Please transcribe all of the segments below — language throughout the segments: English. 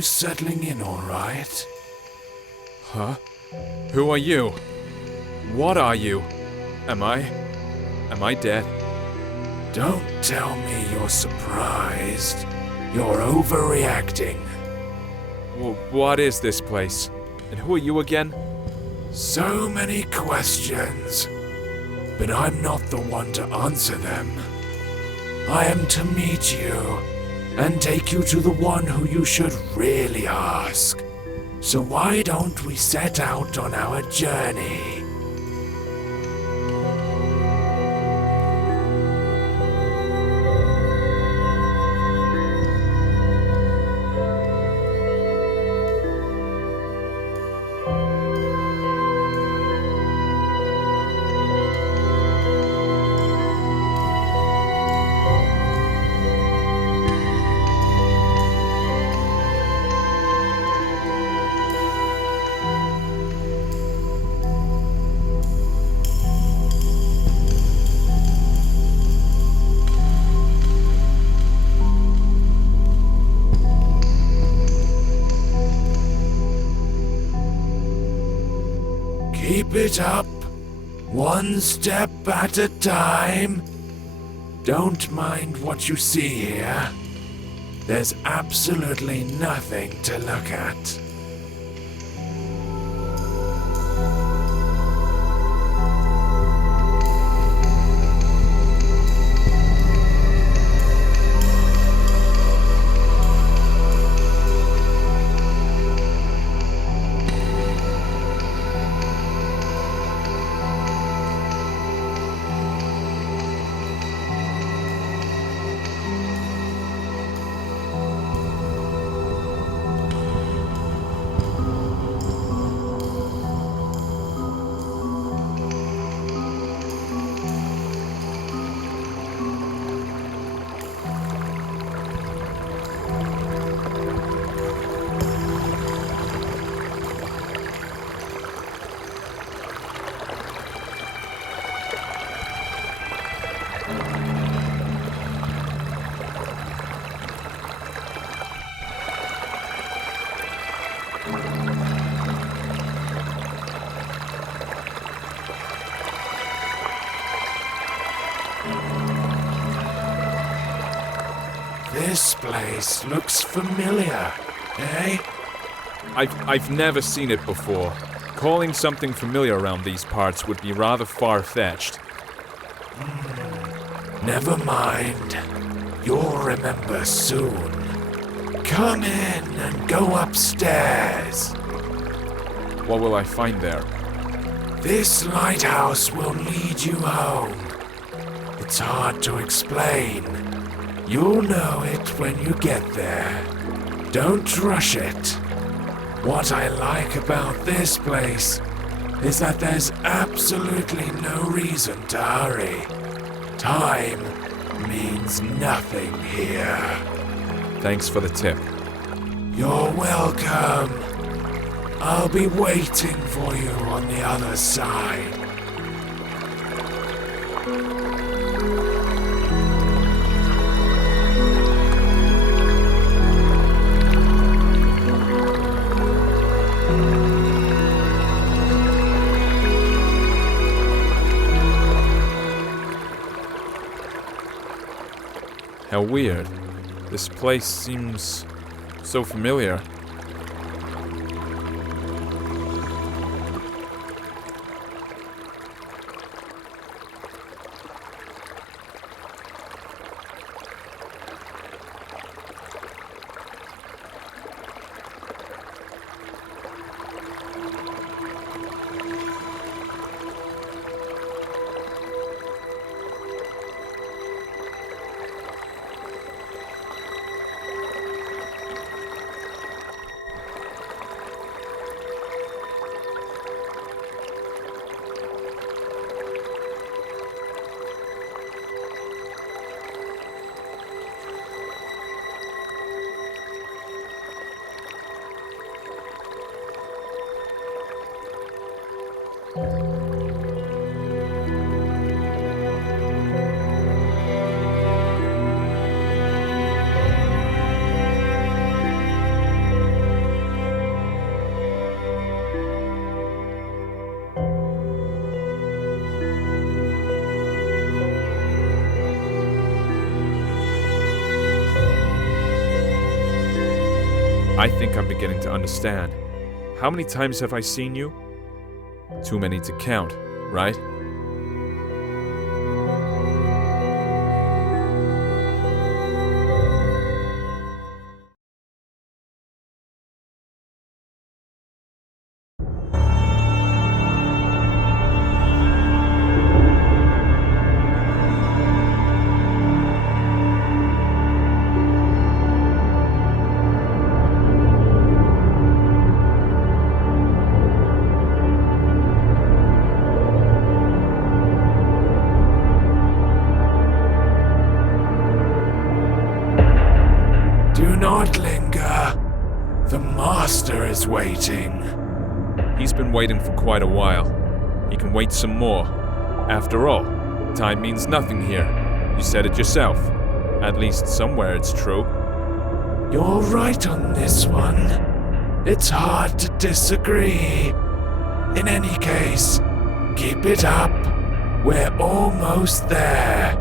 you settling in all right? Huh? Who are you? What are you? Am I dead? Don't tell me you're surprised. You're overreacting. What is this place? And who are you again? So many questions, but I'm not the one to answer them. I am to meet you and take you to the one who you should really ask. So why don't we set out on our journey? Keep it up, one step at a time. Don't mind what you see here. There's absolutely nothing to look at. This place looks familiar, eh? I've never seen it before. Calling something familiar around these parts would be rather far-fetched. Never mind. You'll remember soon. Come in and go upstairs. What will I find there? This lighthouse will lead you home. It's hard to explain. You'll know it when you get there. Don't rush it. What I like about this place is that there's absolutely no reason to hurry. Time means nothing here. Thanks for the tip. You're welcome. I'll be waiting for you on the other side. How weird. This place seems so familiar. I think I'm beginning to understand. How many times have I seen you? Too many to count, right? Do not linger. The master is waiting. He's been waiting for quite a while. He can wait some more. After all, time means nothing here. You said it yourself. At least somewhere it's true. You're right on this one. It's hard to disagree. In any case, keep it up. We're almost there.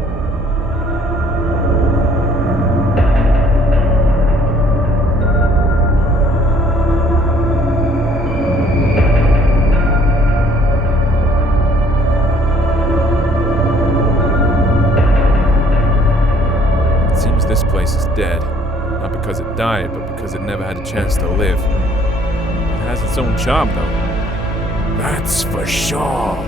This place is dead. Not because it died, but because it never had a chance to live. It has its own charm, though. That's for sure.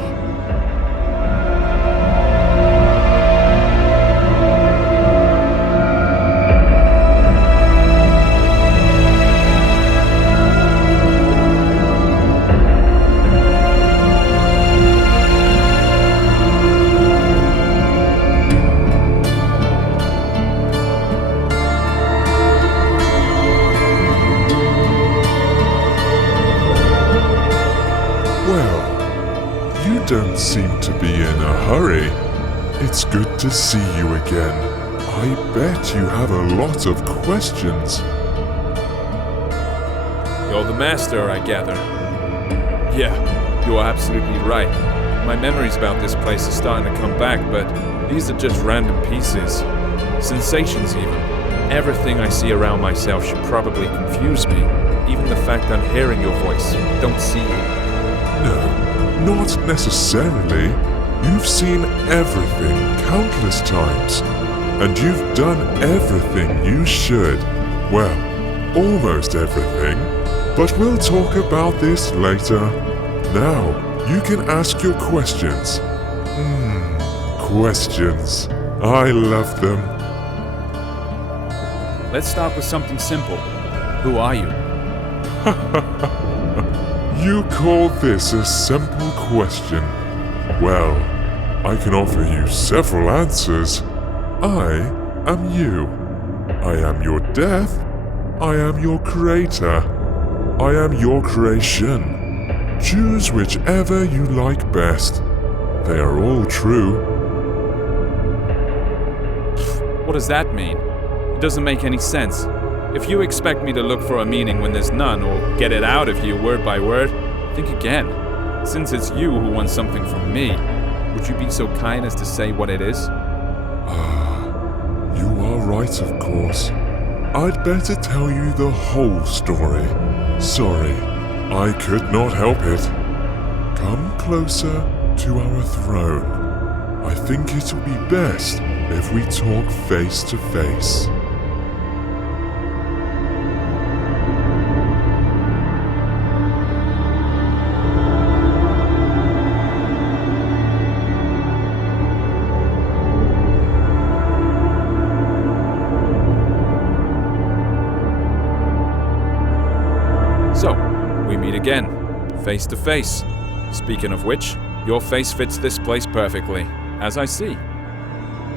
Don't seem to be in a hurry. It's good to see you again. I bet you have a lot of questions. You're the master, I gather. Yeah, you're absolutely right. My memories about this place are starting to come back, but these are just random pieces. Sensations even. Everything I see around myself should probably confuse me. Even the fact I'm hearing your voice, don't see you. No. Not necessarily. You've seen everything countless times. And you've done everything you should. Well, almost everything. But we'll talk about this later. Now, you can ask your questions. Questions. I love them. Let's start with something simple. Who are you? You call this a simple question? Well, I can offer you several answers. I am you. I am your death. I am your creator. I am your creation. Choose whichever you like best. They are all true. What does that mean? It doesn't make any sense. If you expect me to look for a meaning when there's none, or get it out of you word by word, think again. Since it's you who wants something from me, would you be so kind as to say what it is? You are right, of course. I'd better tell you the whole story. Sorry, I could not help it. Come closer to our throne. I think it'll be best if we talk face to face. So, we meet again, face to face. Speaking of which, your face fits this place perfectly, as I see.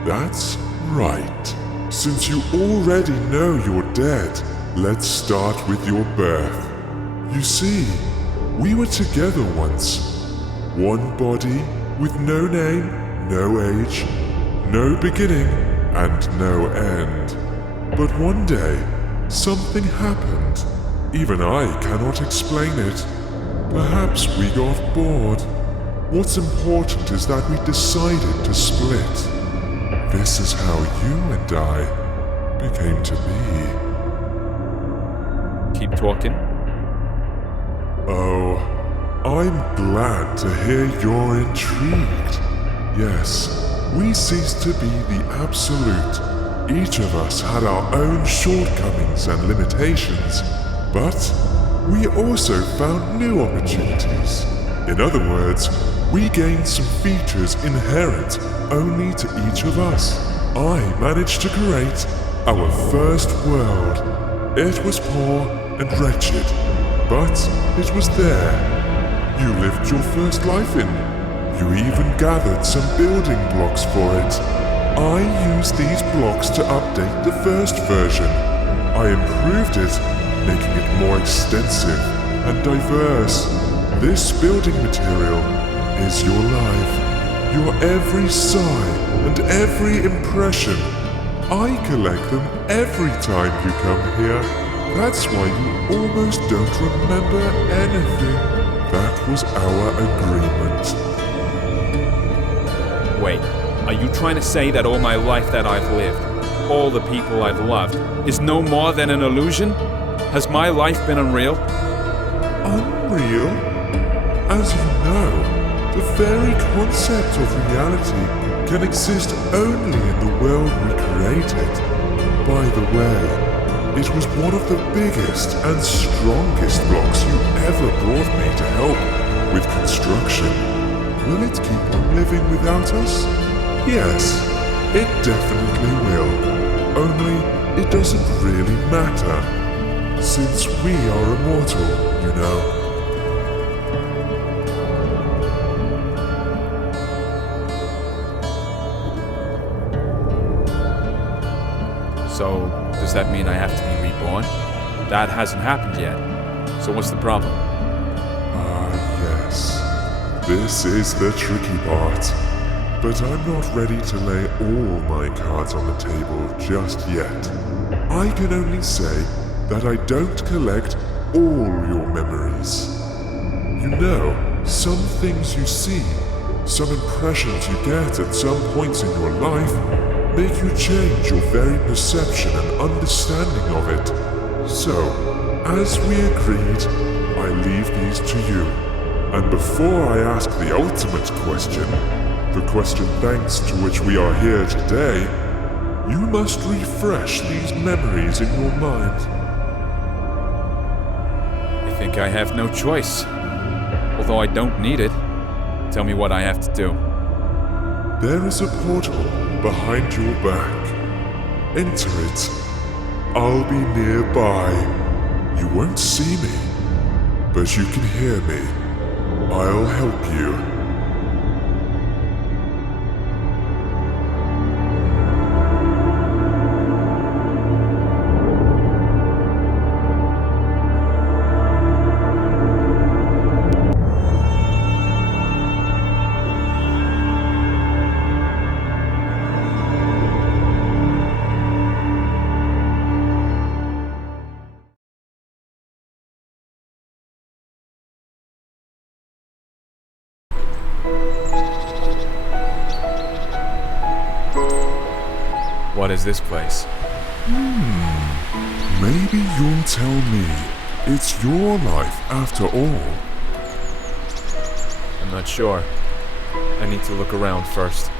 That's right. Since you already know you're dead, let's start with your birth. You see, we were together once. One body with no name, no age, no beginning, and no end. But one day, something happened. Even I cannot explain it. Perhaps we got bored. What's important is that we decided to split. This is how you and I became to be. keep talking. Oh, I'm glad to hear you're intrigued. Yes, we ceased to be the absolute. Each of us had our own shortcomings and limitations, but we also found new opportunities. In other words, we gained some features inherent only to each of us. I managed to create our first world. It was poor and wretched, but it was there. You lived your first life in. You even gathered some building blocks for it. I used these blocks to update the first version. I improved it, making it more extensive and diverse. This building material is your life, your every sigh and every impression. I collect them every time you come here. That's why you almost don't remember anything. That was our agreement. Wait, are you trying to say that all my life that I've lived, all the people I've loved, is no more than an illusion? Has my life been unreal? Unreal? As you know, the very concept of reality can exist only in the world we created. By the way, it was one of the biggest and strongest blocks you ever brought me to help with construction. Will it keep on living without us? Yes, it definitely will. Only it doesn't really matter, since we are immortal, you know. So, does that mean I have to be reborn? That hasn't happened yet. So what's the problem? Ah, yes. This is the tricky part. But I'm not ready to lay all my cards on the table just yet. I can only say that I don't collect all your memories. You know, some things you see, some impressions you get at some points in your life, make you change your very perception and understanding of it. So, as we agreed, I leave these to you. And before I ask the ultimate question, the question thanks to which we are here today, you must refresh these memories in your mind. I think I have no choice. Although I don't need it. Tell me what I have to do. There is a portal behind your back. Enter it. I'll be nearby. You won't see me, but you can hear me. I'll help you. What is this place? Maybe you'll tell me. It's your life after all. I'm not sure. I need to look around first.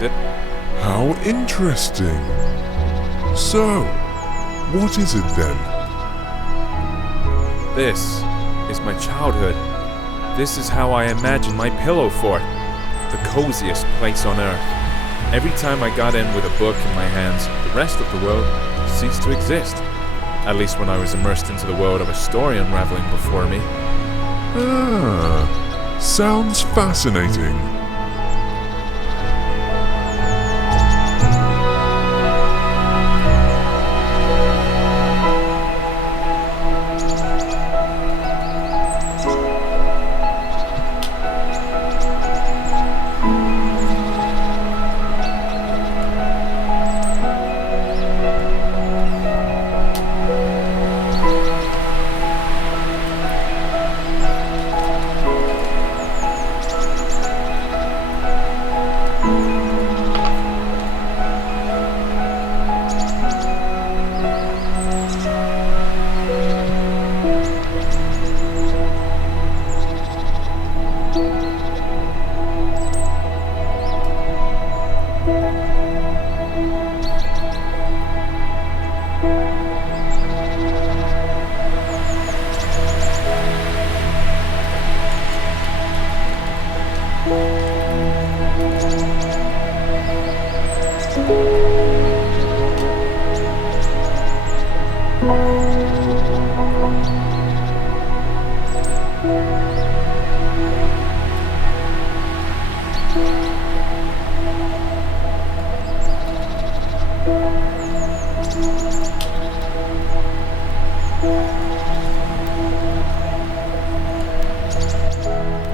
It. How interesting. So, what is it then? This is my childhood. This is how I imagine my pillow fort, the coziest place on earth. Every time I got in with a book in my hands, the rest of the world ceased to exist. At least when I was immersed into the world of a story unraveling before me. Ah, sounds fascinating.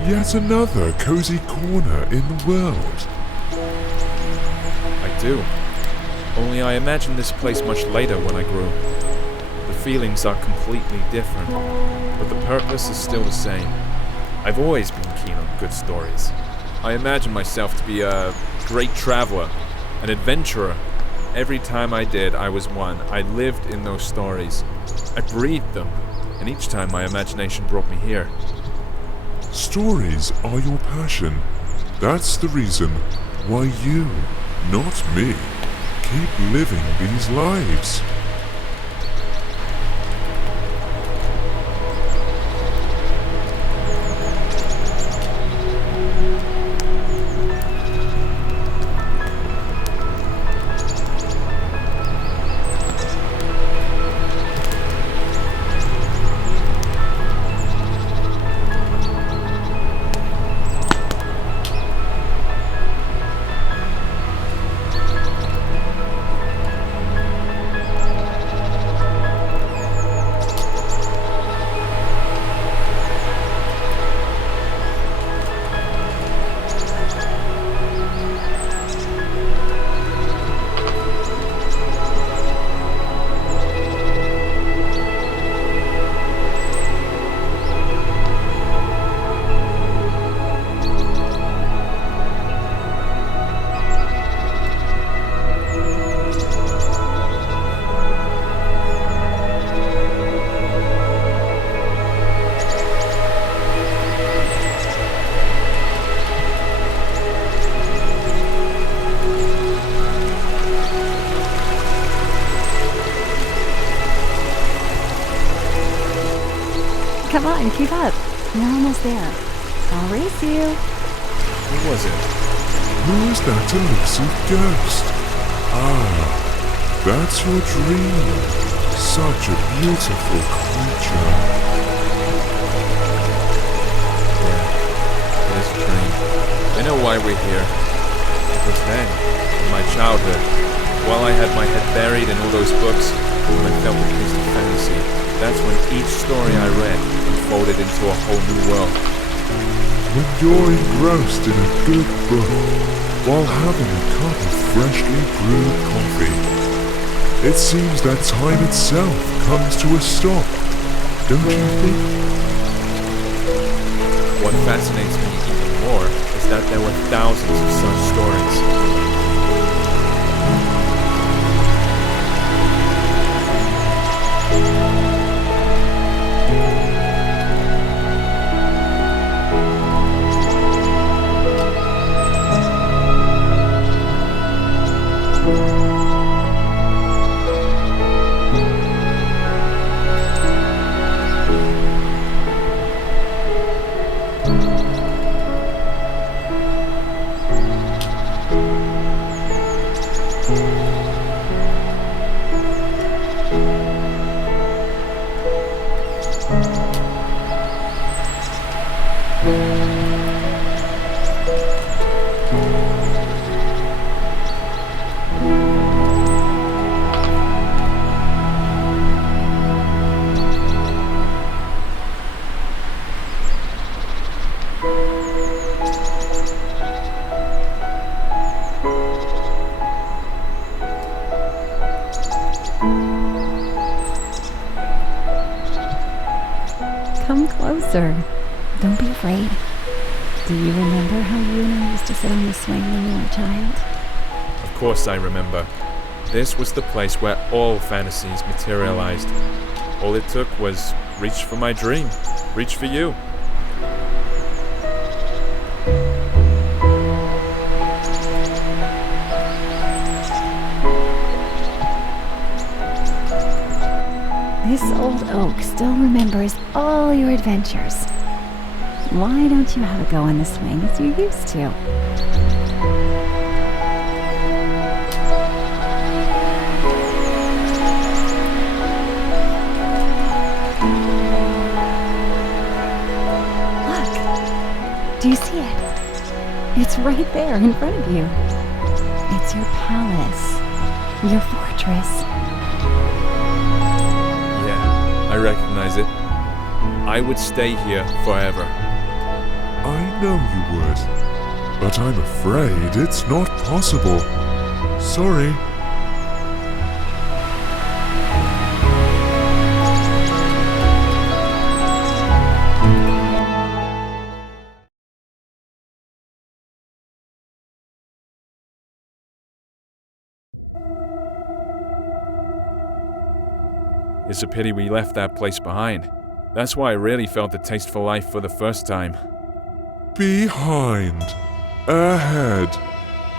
Yet another cozy corner in the world. I do. Only I imagined this place much later when I grew. The feelings are completely different, but the purpose is still the same. I've always been keen on good stories. I imagine myself to be a great traveler, an adventurer. Every time I did, I was one. I lived in those stories. I breathed them, and each time my imagination brought me here. Stories are your passion. That's the reason why you, not me, keep living these lives. Come on, keep up. You're almost there. I'll race you. Who was it? Who is that elusive ghost? Ah, that's your dream. Such a beautiful creature. Yeah, it is a dream. I know why we're here. It was then, in my childhood, while I had my head buried in all those books, when I felt a taste of fantasy. That's when each story I read unfolded into a whole new world. When you're engrossed in a good book, while having a cup of freshly brewed coffee, it seems that time itself comes to a stop, don't you think? What fascinates me even more is that there were thousands of such stories. closer. Don't be afraid. Do you remember how you and I used to sit on the swing when you were a child? Of course I remember. This was the place where all fantasies materialized. All it took was reach for my dream, reach for you. This old oak still remembers all your adventures. Why don't you have a go on the swing as you used to? Look, do you see it? It's right there in front of you. It's your palace, your fortress. I recognize it. I would stay here forever. I know you would, but I'm afraid it's not possible. Sorry. It's a pity we left that place behind. That's why I really felt the taste for life for the first time. Behind. Ahead.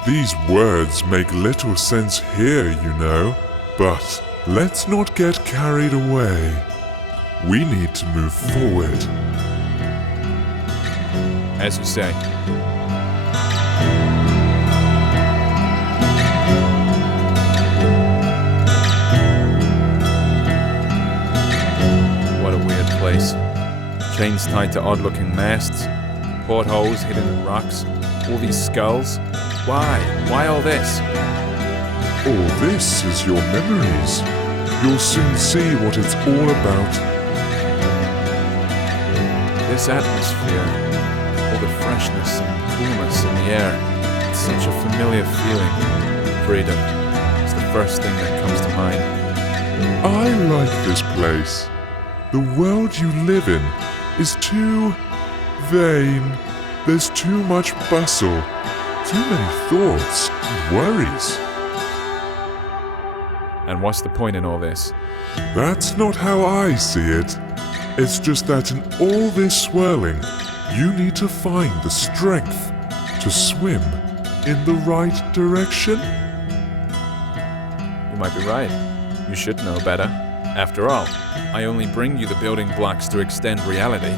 These words make little sense here, you know. But let's not get carried away. We need to move forward. As you say. What a weird place. Chains tied to odd-looking masts, portholes hidden in rocks, all these skulls. Why? Why all this? All this is your memories. You'll soon see what it's all about. This atmosphere, all the freshness and coolness in the air, it's such a familiar feeling. Freedom is the first thing that comes to mind. I like this place. The world you live in is too vain. There's too much bustle, too many thoughts and worries. And what's the point in all this? That's not how I see it. It's just that in all this swirling, you need to find the strength to swim in the right direction. You might be right. You should know better. After all, I only bring you the building blocks to extend reality.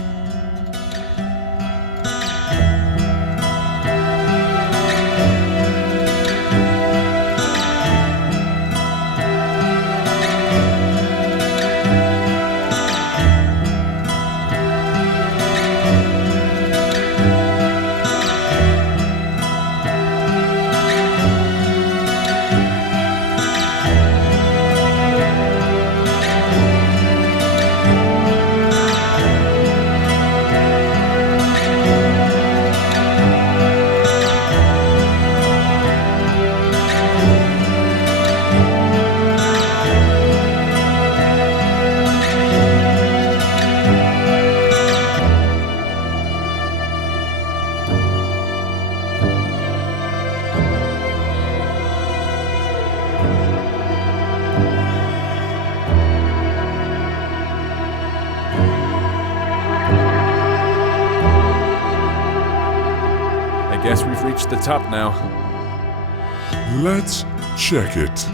I guess we've reached the top now. Let's check it.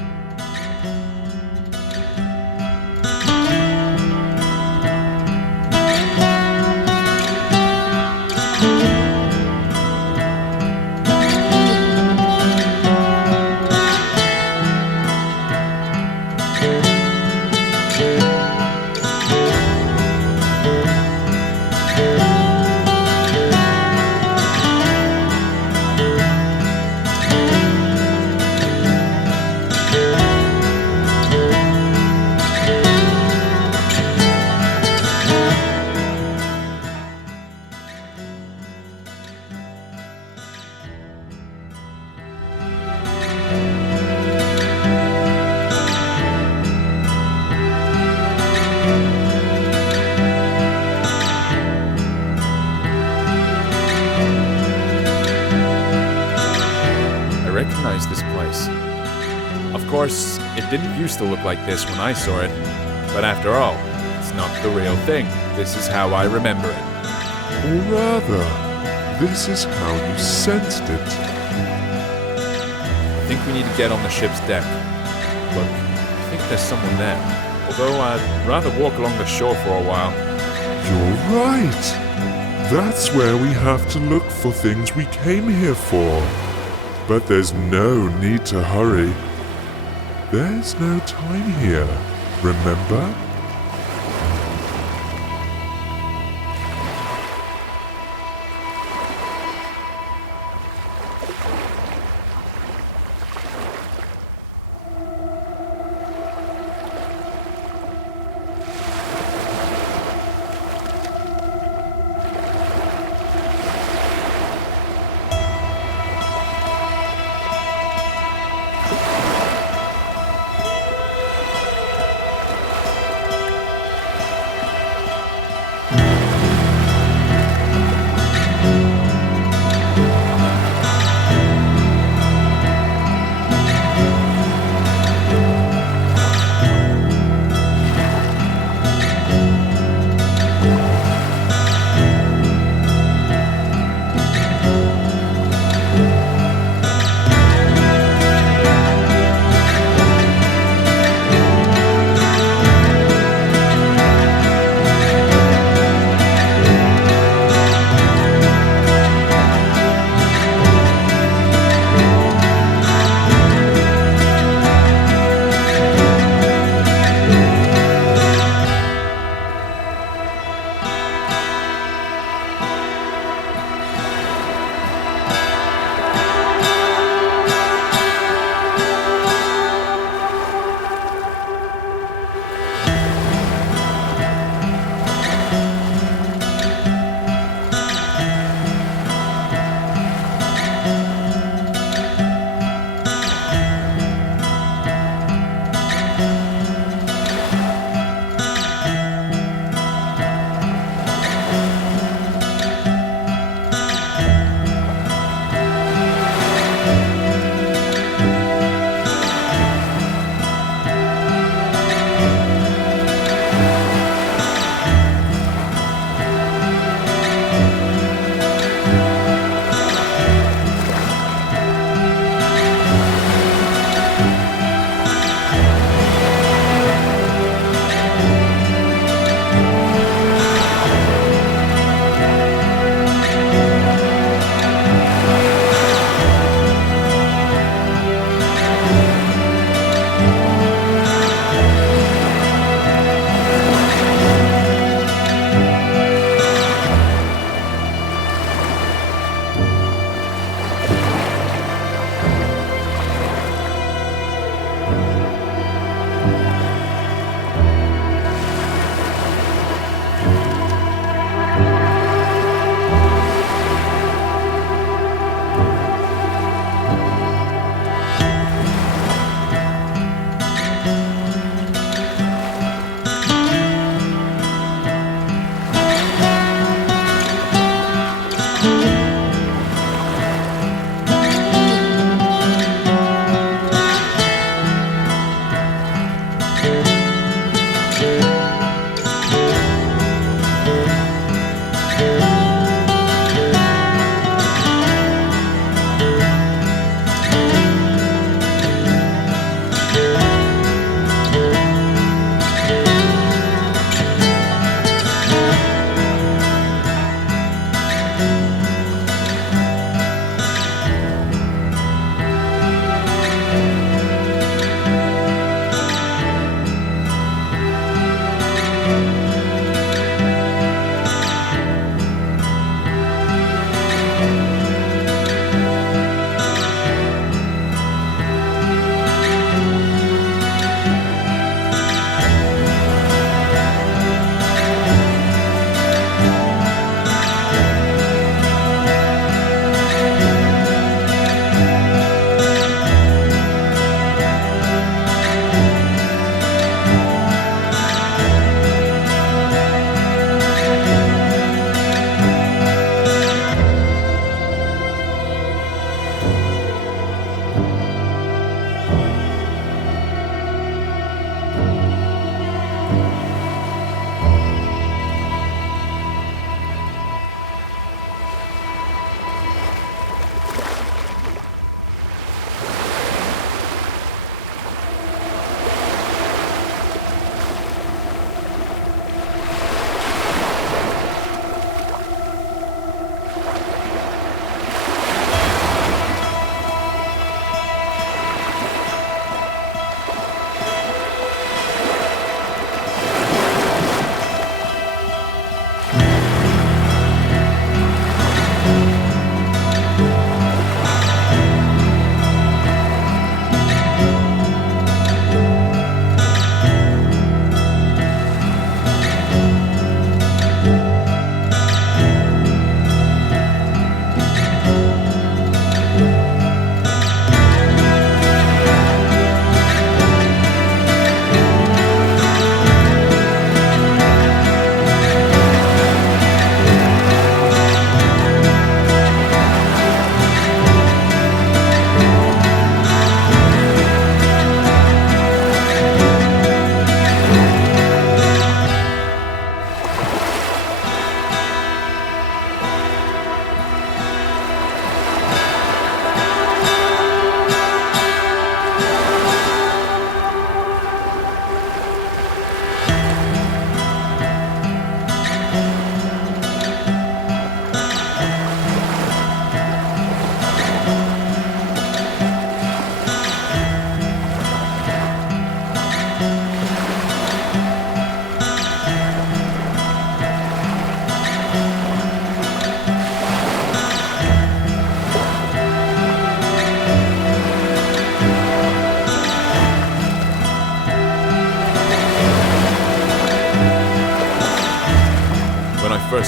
recognize this place. Of course, it didn't used to look like this when I saw it, but after all, it's not the real thing. This is how I remember it. Or rather, this is how you sensed it. I think we need to get on the ship's deck. Look, I think there's someone there. Although I'd rather walk along the shore for a while. You're right. That's where we have to look for things we came here for. But there's no need to hurry. There's no time here, remember?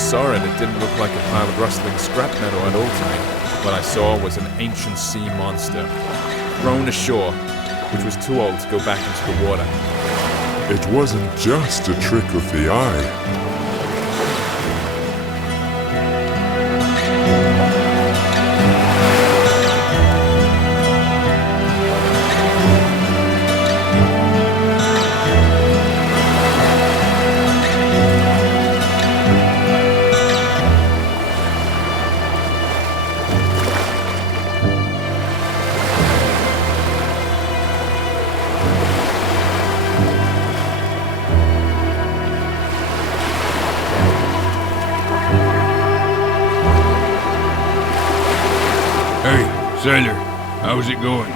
first saw it, it didn't look like a pile of rustling scrap metal at all to me. What I saw was an ancient sea monster, thrown ashore, which was too old to go back into the water. It wasn't just a trick of the eye. Sailor, how's it going?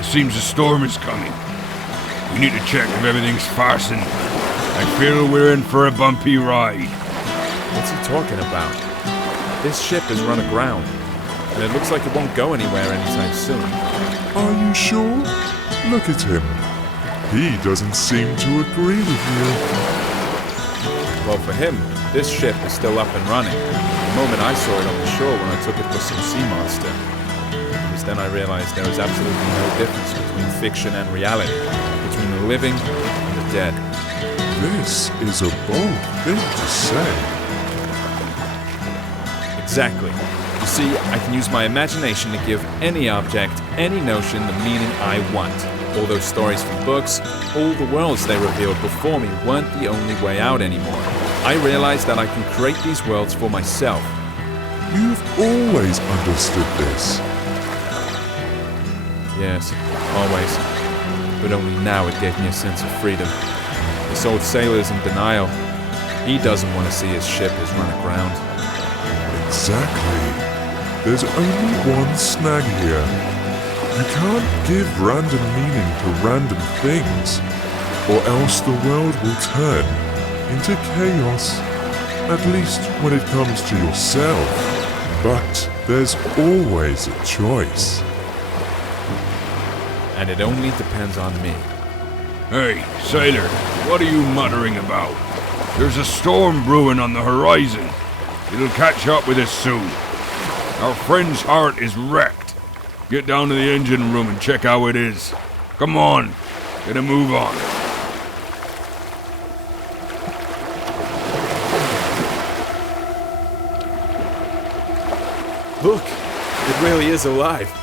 It seems a storm is coming. We need to check if everything's fastened. I feel we're in for a bumpy ride. What's he talking about? This ship has run aground, and it looks like it won't go anywhere anytime soon. Are you sure? Look at him. He doesn't seem to agree with you. Well, for him, this ship is still up and running. The moment I saw it on the shore when I took it for some sea monster. Then I realized there is absolutely no difference between fiction and reality, between the living and the dead. This is a bold thing to say. Exactly. You see, I can use my imagination to give any object, any notion, the meaning I want. All those stories from books, all the worlds they revealed before me weren't the only way out anymore. I realized that I can create these worlds for myself. You've always understood this. Yes, always. But only now it gave me a sense of freedom. This old sailor's in denial. He doesn't want to see his ship has run aground. Exactly. There's only one snag here. You can't give random meaning to random things, or else the world will turn into chaos. At least when it comes to yourself. But there's always a choice. And it only depends on me. Hey, sailor, what are you muttering about? There's a storm brewing on the horizon. It'll catch up with us soon. Our friend's heart is wrecked. Get down to the engine room and check how it is. Come on, get a move on. Look, it really is alive.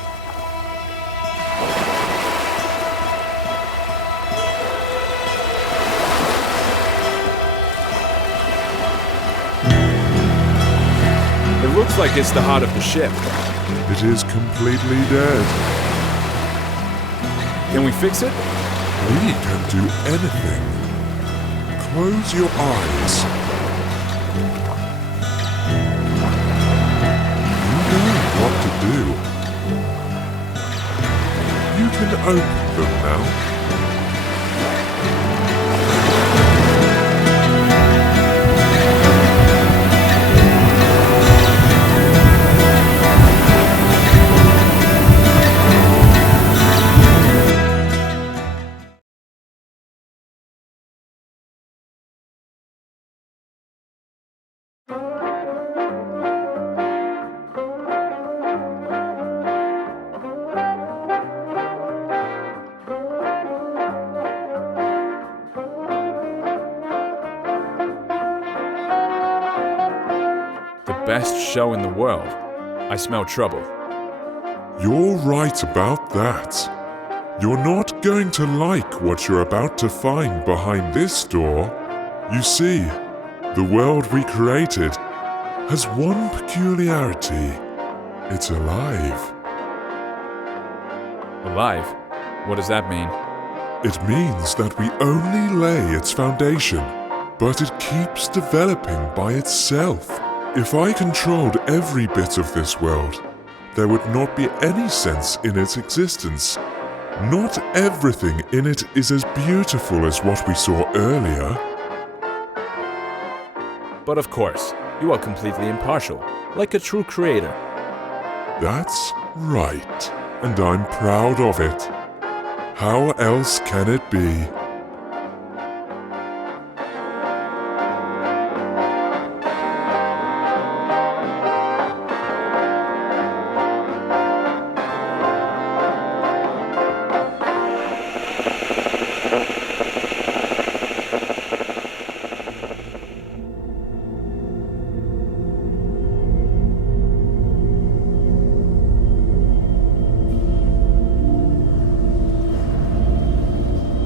Looks like it's the heart of the ship. It is completely dead. Can we fix it? We can do anything. Close your eyes. You know what to do. You can open them now. Best show in the world. I smell trouble. You're right about that. You're not going to like what you're about to find behind this door. You see, the world we created has one peculiarity. It's alive. Alive? What does that mean? It means that we only lay its foundation, but it keeps developing by itself. If I controlled every bit of this world, there would not be any sense in its existence. Not everything in it is as beautiful as what we saw earlier. But of course, you are completely impartial, like a true creator. That's right, and I'm proud of it. How else can it be?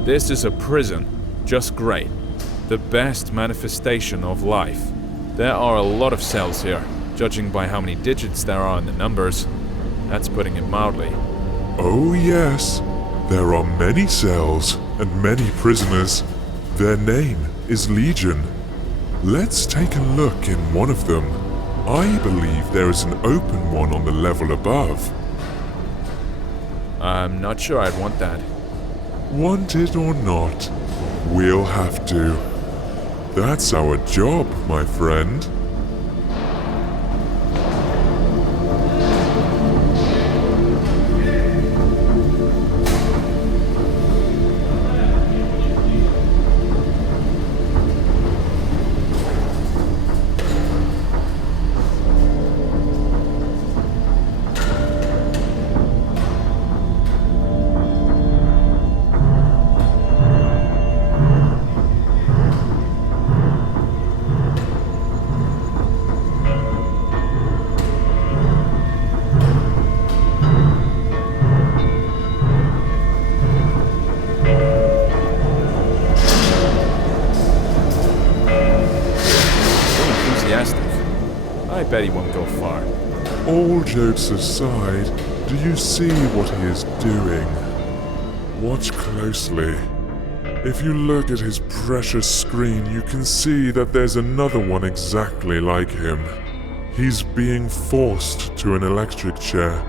This is a prison. Just great. The best manifestation of life. There are a lot of cells here, judging by how many digits there are in the numbers. That's putting it mildly. Oh yes, there are many cells and many prisoners. Their name is Legion. Let's take a look in one of them. I believe there is an open one on the level above. I'm not sure I'd want that. Want it or not, we'll have to. That's our job, my friend. I bet he won't go far. All jokes aside, do you see what he is doing? Watch closely. If you look at his precious screen, you can see that there's another one exactly like him. He's being forced to an electric chair,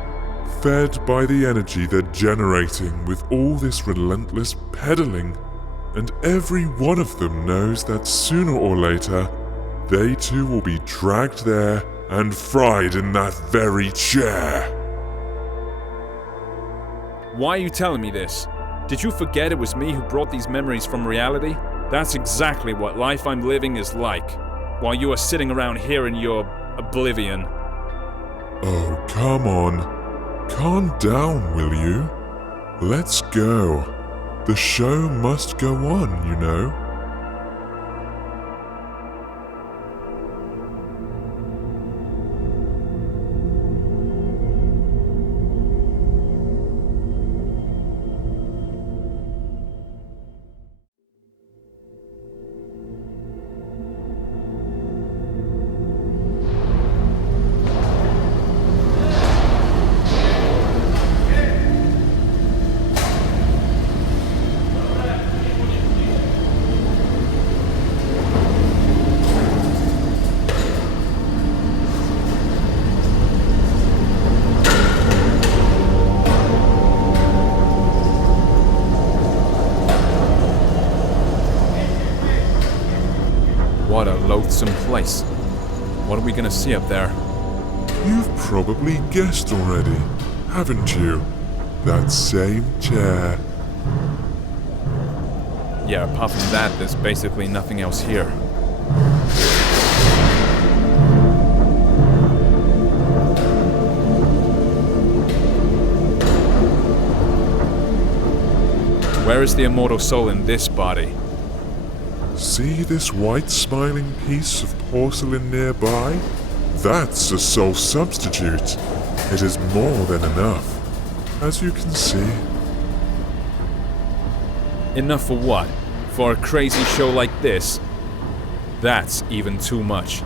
fed by the energy they're generating with all this relentless pedaling. And every one of them knows that sooner or later, they too will be dragged there and fried in that very chair. Why are you telling me this? Did you forget it was me who brought these memories from reality? That's exactly what life I'm living is like, while you are sitting around here in your oblivion. Oh, come on. Calm down, will you? Let's go. The show must go on, you know. What a loathsome place. What are we gonna see up there? You've probably guessed already, haven't you? That same chair. Yeah, apart from that, there's basically nothing else here. Where is the immortal soul in this body? See this white smiling piece of porcelain nearby? That's a soul substitute. It is more than enough, as you can see. Enough for what? For a crazy show like this? That's even too much.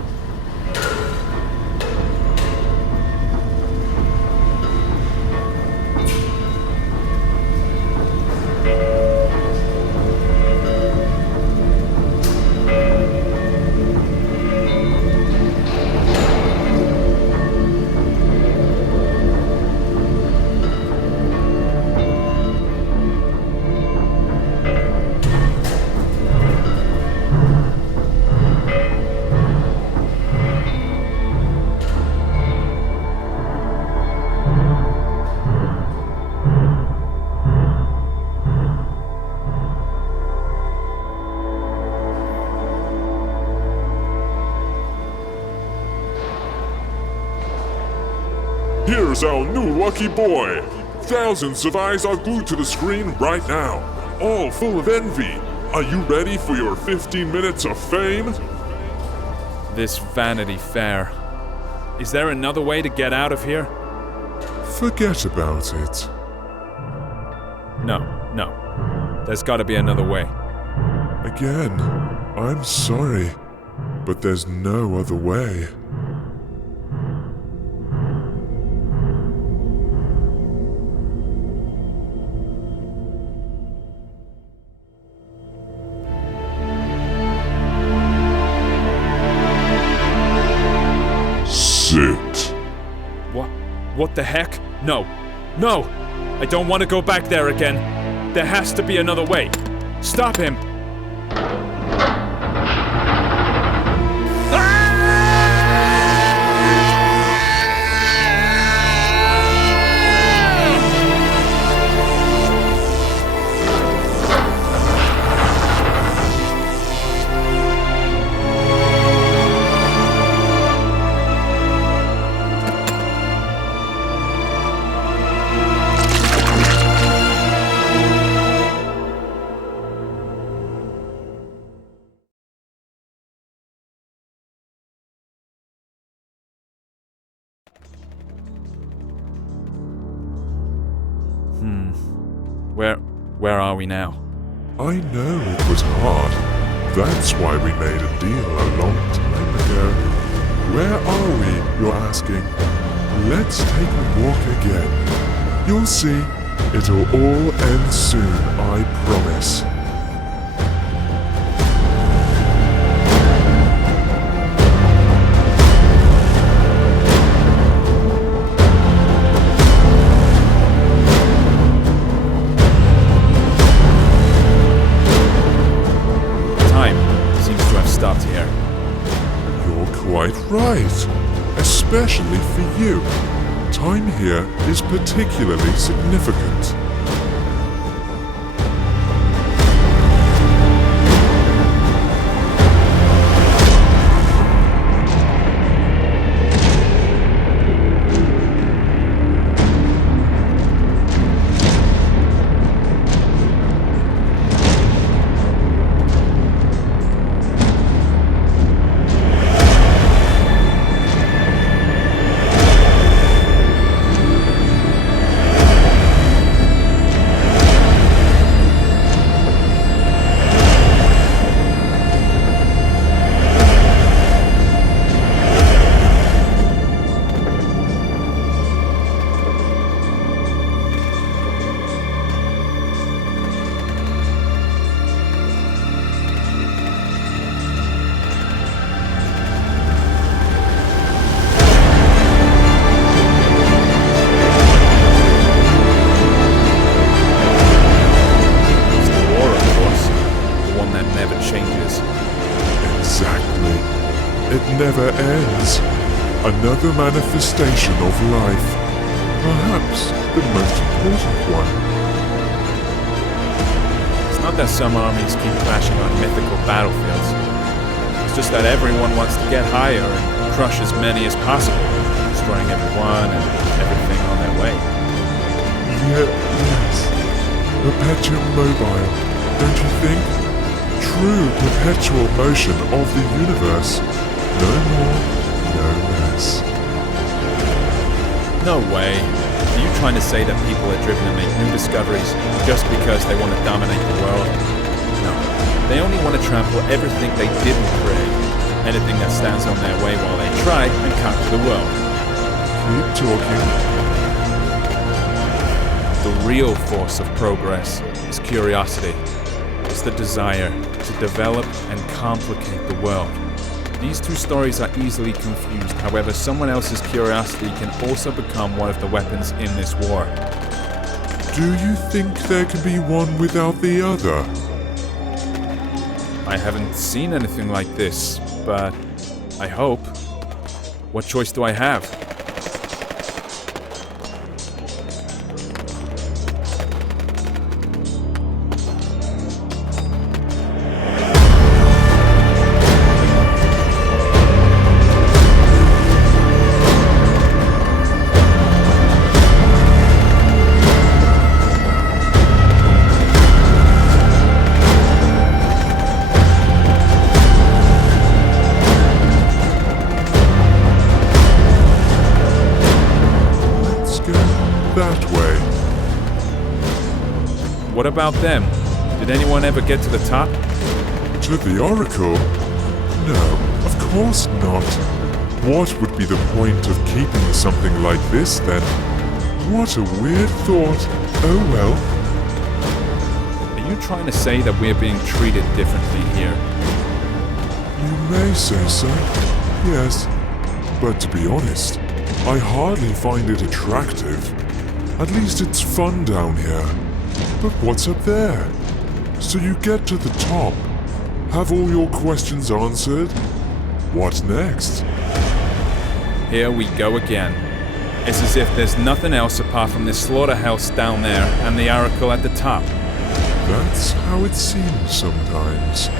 Here's our new lucky boy! Thousands of eyes are glued to the screen right now, all full of envy. Are you ready for your 15 minutes of fame? This Vanity Fair. Is there another way to get out of here? Forget about it. No. There's gotta be another way. Again, I'm sorry, but there's no other way. Sit. What the heck? No. No! I don't want to go back there again. There has to be another way. Stop him! Where are we now? I know it was hard. That's why we made a deal a long time ago. Where are we, you're asking? Let's take a walk again. You'll see, it'll all end soon, I promise. Stopped here. You're quite right, especially for you. Time here is particularly significant. Never ends. Another manifestation of life. Perhaps the most important one. It's not that some armies keep crashing on mythical battlefields. It's just that everyone wants to get higher and crush as many as possible, destroying everyone and everything on their way. Yes. Perpetuum mobile, don't you think? True perpetual motion of the universe. No more, no less. No way. Are you trying to say that people are driven to make new discoveries just because they want to dominate the world? No. They only want to trample everything they didn't create. Anything that stands on their way while they try and conquer the world. Keep talking. The real force of progress is curiosity. It's the desire to develop and complicate the world. These two stories are easily confused, however, someone else's curiosity can also become one of the weapons in this war. Do you think there can be one without the other? I haven't seen anything like this, but I hope. What choice do I have? That way. What about them? Did anyone ever get to the top? To the Oracle? No, of course not. What would be the point of keeping something like this then? What a weird thought. Oh well. Are you trying to say that we're being treated differently here? You may say so, yes. But to be honest, I hardly find it attractive. At least it's fun down here. But what's up there? So you get to the top. Have all your questions answered? What next? Here we go again. It's as if there's nothing else apart from this slaughterhouse down there and the oracle at the top. That's how it seems sometimes.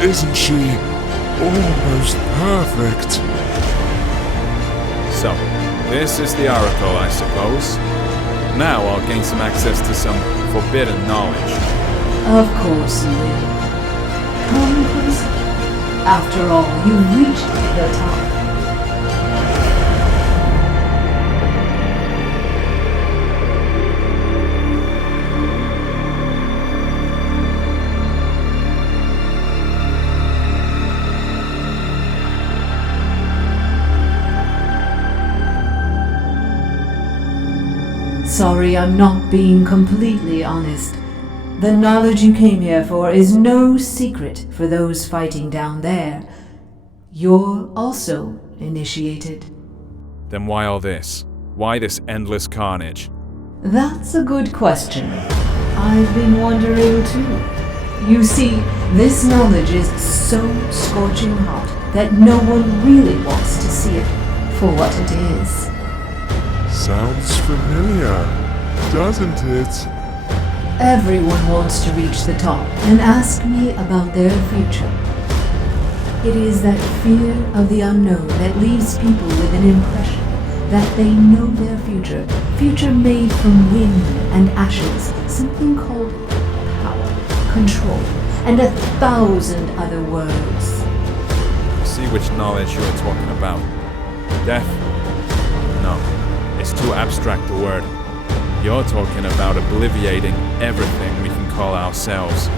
Isn't she? Almost perfect. So, this is the oracle, I suppose. Now I'll gain some access to some forbidden knowledge. Of course you will. Come closer. After all, you've reached the top. Sorry, I'm not being completely honest. The knowledge you came here for is no secret for those fighting down there. You're also initiated. Then why all this? Why this endless carnage? That's a good question. I've been wondering too. You see, this knowledge is so scorching hot that no one really wants to see it for what it is. Sounds familiar, doesn't it? Everyone wants to reach the top and ask me about their future. It is that fear of the unknown that leaves people with an impression that they know their future made from wind and ashes, something called power, control, and 1,000 other words. See which knowledge you're talking about. Death? No. It's too abstract a word. You're talking about obliviating everything we can call ourselves.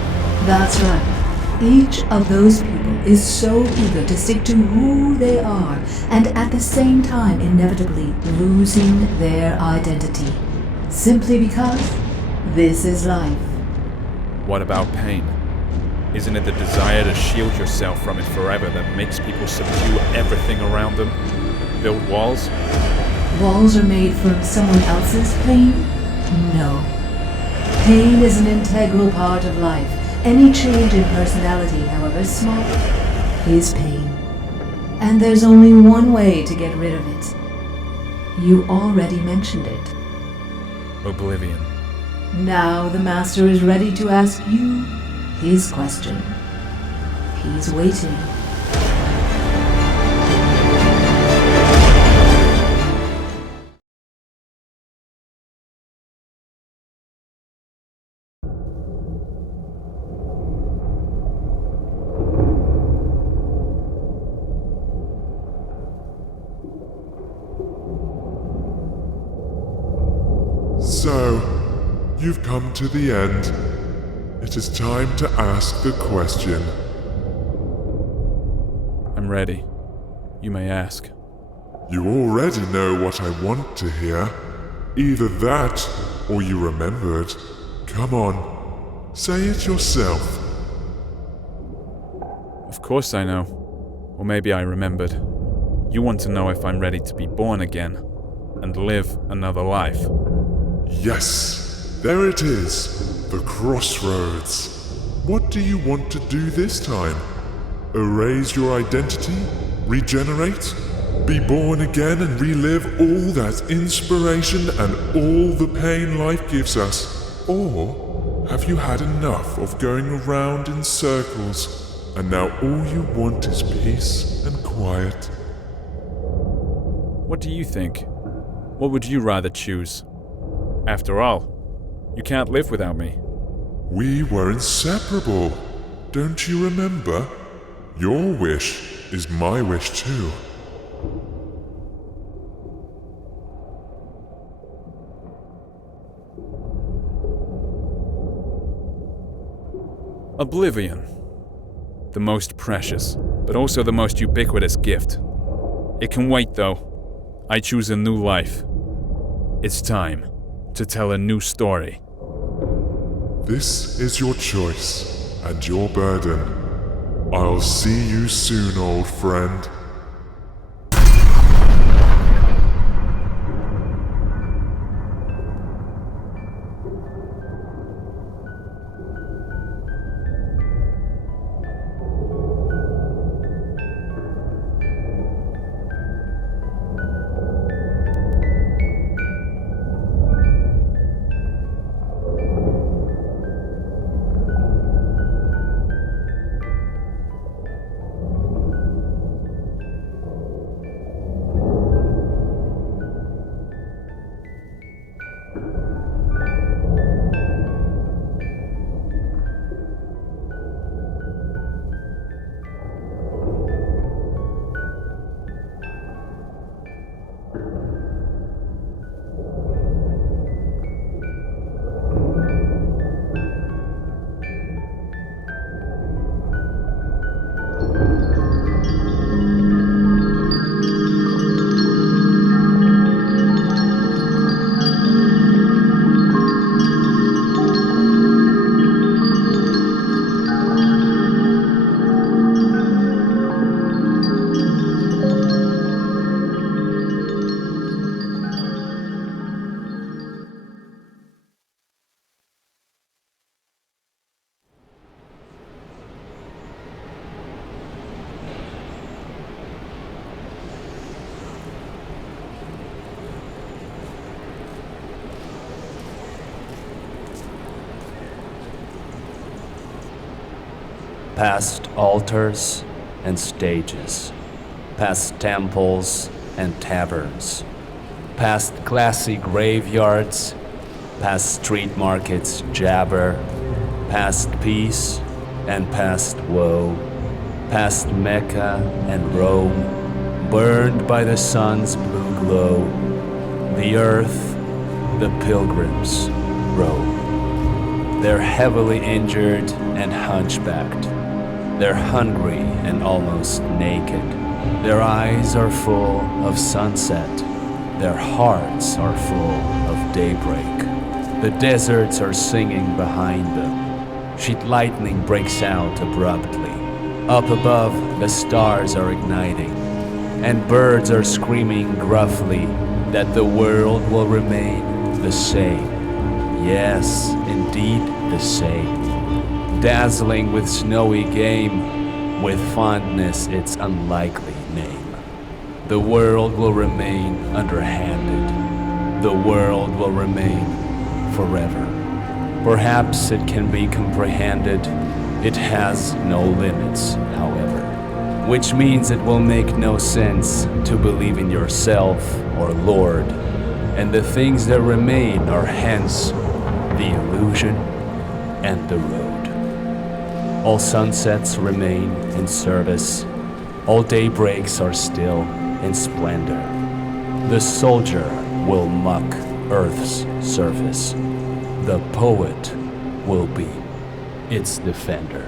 That's right. Each of those people is so eager to stick to who they are, and at the same time inevitably losing their identity. Simply because this is life. What about pain? Isn't it the desire to shield yourself from it forever that makes people subdue everything around them? Build walls? Walls are made from someone else's pain? No. Pain is an integral part of life. Any change in personality, however small, is pain. And there's only one way to get rid of it. You already mentioned it. Oblivion. Now the Master is ready to ask you his question. He's waiting. So, you've come to the end. It is time to ask the question. I'm ready. You may ask. You already know what I want to hear. Either that, or you remembered. Come on, say it yourself. Of course I know. Or maybe I remembered. You want to know if I'm ready to be born again and live another life. Yes, there it is, the crossroads. What do you want to do this time? Erase your identity? Regenerate? Be born again and relive all that inspiration and all the pain life gives us? Or have you had enough of going around in circles and now all you want is peace and quiet? What do you think? What would you rather choose? After all, you can't live without me. We were inseparable, don't you remember? Your wish is my wish too. Oblivion. The most precious, but also the most ubiquitous gift. It can wait though. I choose a new life. It's time to tell a new story. This is your choice and your burden. I'll see you soon, old friend. Past altars and stages, past temples and taverns, past classy graveyards, past street markets jabber, past peace and past woe, past Mecca and Rome, burned by the sun's blue glow. The earth, the pilgrims roam. They're heavily injured and hunchbacked. They're hungry and almost naked. Their eyes are full of sunset. Their hearts are full of daybreak. The deserts are singing behind them. Sheet lightning breaks out abruptly. Up above, the stars are igniting. And birds are screaming gruffly that the world will remain the same. Yes, indeed the same. Dazzling with snowy game, with fondness its unlikely name. The world will remain underhanded. The world will remain forever. Perhaps it can be comprehended. It has no limits, however. Which means it will make no sense to believe in yourself or Lord. And the things that remain are hence the illusion and the road. All sunsets remain in service. All daybreaks are still in splendor. The soldier will muck Earth's surface. The poet will be its defender.